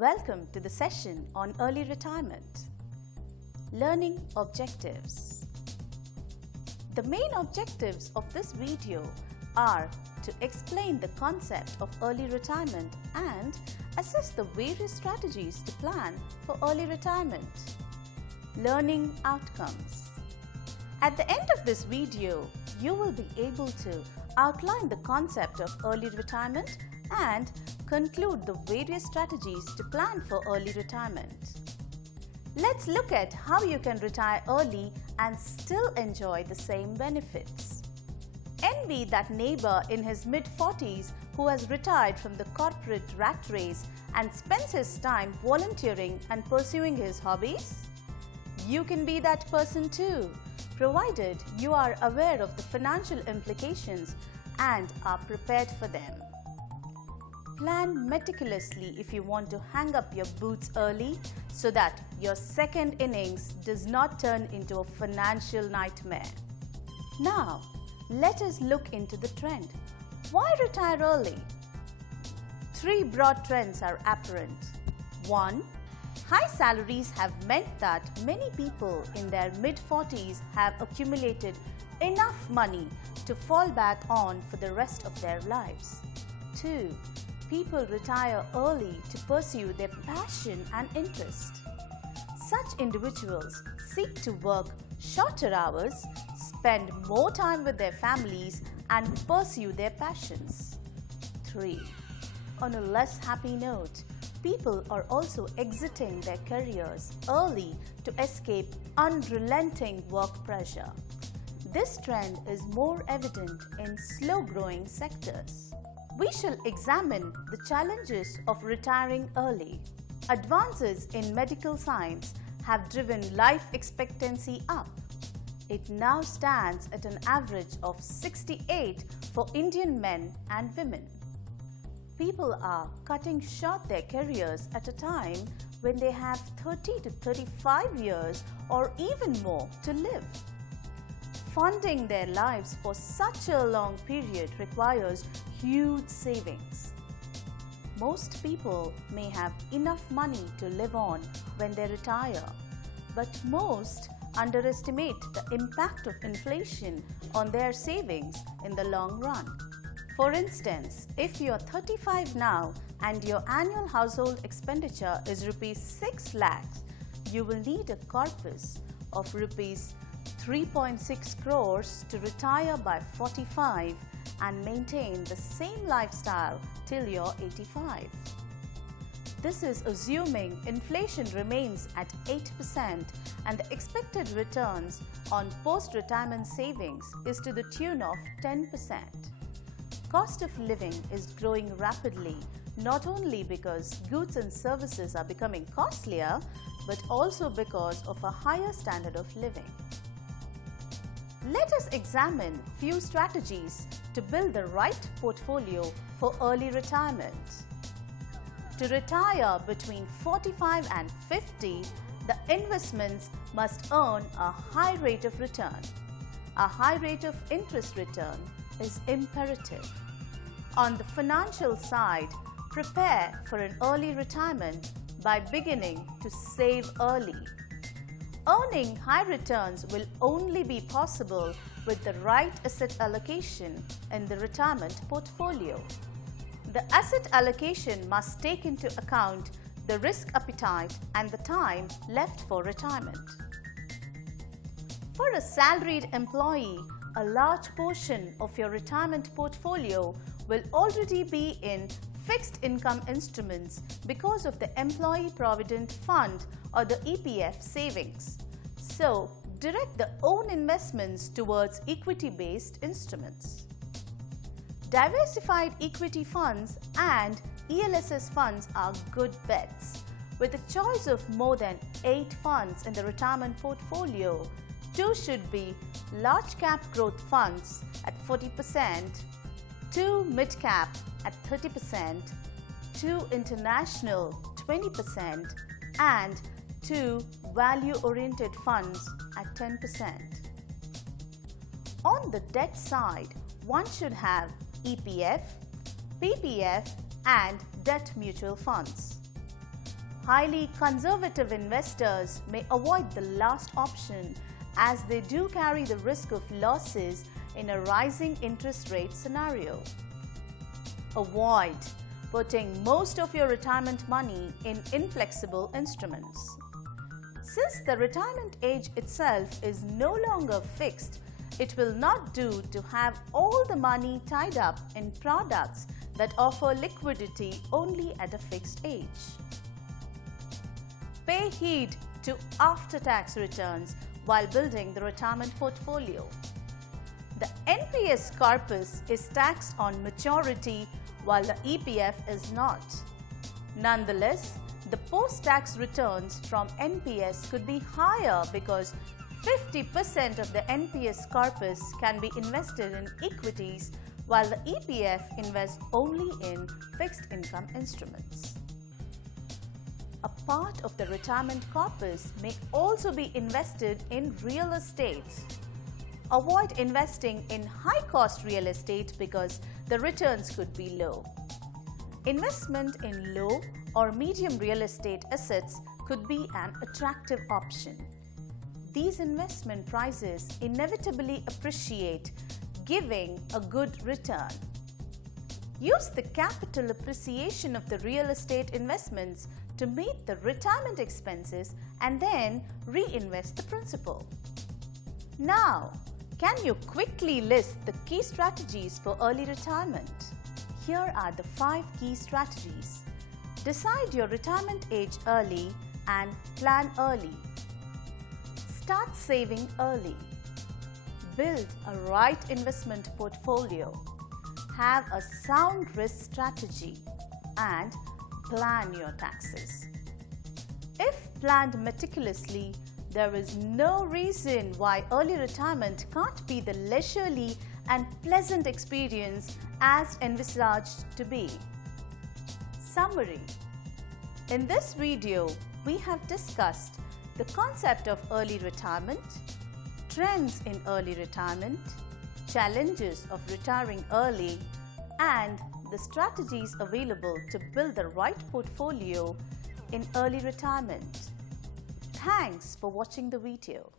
Welcome to the session on early retirement. Learning objectives. The main objectives of this video are to explain the concept of early retirement and assess the various strategies to plan for early retirement. Learning outcomes. At the end of this video, you will be able to outline the concept of early retirement and conclude the various strategies to plan for early retirement. Let's look at how you can retire early and still enjoy the same benefits. Envy that neighbor in his mid-40s who has retired from the corporate rat race and spends his time volunteering and pursuing his hobbies? You can be that person too, provided you are aware of the financial implications and are prepared for them. Plan meticulously if you want to hang up your boots early so that your second innings does not turn into a financial nightmare. Now, let us look into the trend. Why retire early? Three broad trends are apparent. 1. High salaries have meant that many people in their mid-40s have accumulated enough money to fall back on for the rest of their lives. 2. People retire early to pursue their passion and interest. Such individuals seek to work shorter hours, spend more time with their families, and pursue their passions. 3. On a less happy note, people are also exiting their careers early to escape unrelenting work pressure. This trend is more evident in slow-growing sectors. We shall examine the challenges of retiring early. Advances in medical science have driven life expectancy up. It now stands at an average of 68 for Indian men and women. People are cutting short their careers at a time when they have 30 to 35 years or even more to live. Funding their lives for such a long period requires huge savings. Most people may have enough money to live on when they retire, but most underestimate the impact of inflation on their savings in the long run. For instance, if you are 35 now and your annual household expenditure is rupees 6 lakhs, you will need a corpus of rupees 3.6 crores to retire by 45 and maintain the same lifestyle till you're 85. This is assuming inflation remains at 8% and the expected returns on post-retirement savings is to the tune of 10%. Cost of living is growing rapidly, not only because goods and services are becoming costlier, but also because of a higher standard of living. Let us examine few strategies to build the right portfolio for early retirement. To retire between 45 and 50, the investments must earn a high rate of return. A high rate of interest return is imperative. On the financial side, prepare for an early retirement by beginning to save early. Earning high returns will only be possible with the right asset allocation in the retirement portfolio. The asset allocation must take into account the risk appetite and the time left for retirement. For a salaried employee, a large portion of your retirement portfolio will already be in fixed income instruments because of the Employee Provident Fund or the EPF savings. So, direct the own investments towards equity-based instruments. Diversified equity funds and ELSS funds are good bets. With a choice of more than 8 funds in the retirement portfolio, 2 should be large cap growth funds at 40%, 2 mid cap at 30%, 2 international 20%, and 2 value-oriented funds at 10%. On the debt side, one should have EPF, PPF and debt mutual funds. highly conservative investors may avoid the last option as they do carry the risk of losses in a rising interest rate scenario. Avoid putting most of your retirement money in inflexible instruments. Since the retirement age itself is no longer fixed, it will not do to have all the money tied up in products that offer liquidity only at a fixed age. Pay heed to after-tax returns while building the retirement portfolio. The NPS corpus is taxed on maturity while the EPF is not. Nonetheless, the post-tax returns from NPS could be higher because 50% of the NPS corpus can be invested in equities while the EPF invests only in fixed income instruments. A part of the retirement corpus may also be invested in real estate. Avoid investing in high-cost real estate because the returns could be low. Investment in low or medium real estate assets could be an attractive option. These investment prices inevitably appreciate, giving a good return. Use the capital appreciation of the real estate investments to meet the retirement expenses and then reinvest the principal. Now, can you quickly list the key strategies for early retirement? Here are the 5 key strategies. Decide your retirement age early and plan early. Start saving early. Build a right investment portfolio. Have a sound risk strategy and plan your taxes. If planned meticulously, there is no reason why early retirement can't be the leisurely and pleasant experience as envisaged to be. Summary. In this video, we have discussed the concept of early retirement, trends in early retirement, challenges of retiring early, and the strategies available to build the right portfolio in early retirement. Thanks for watching the video.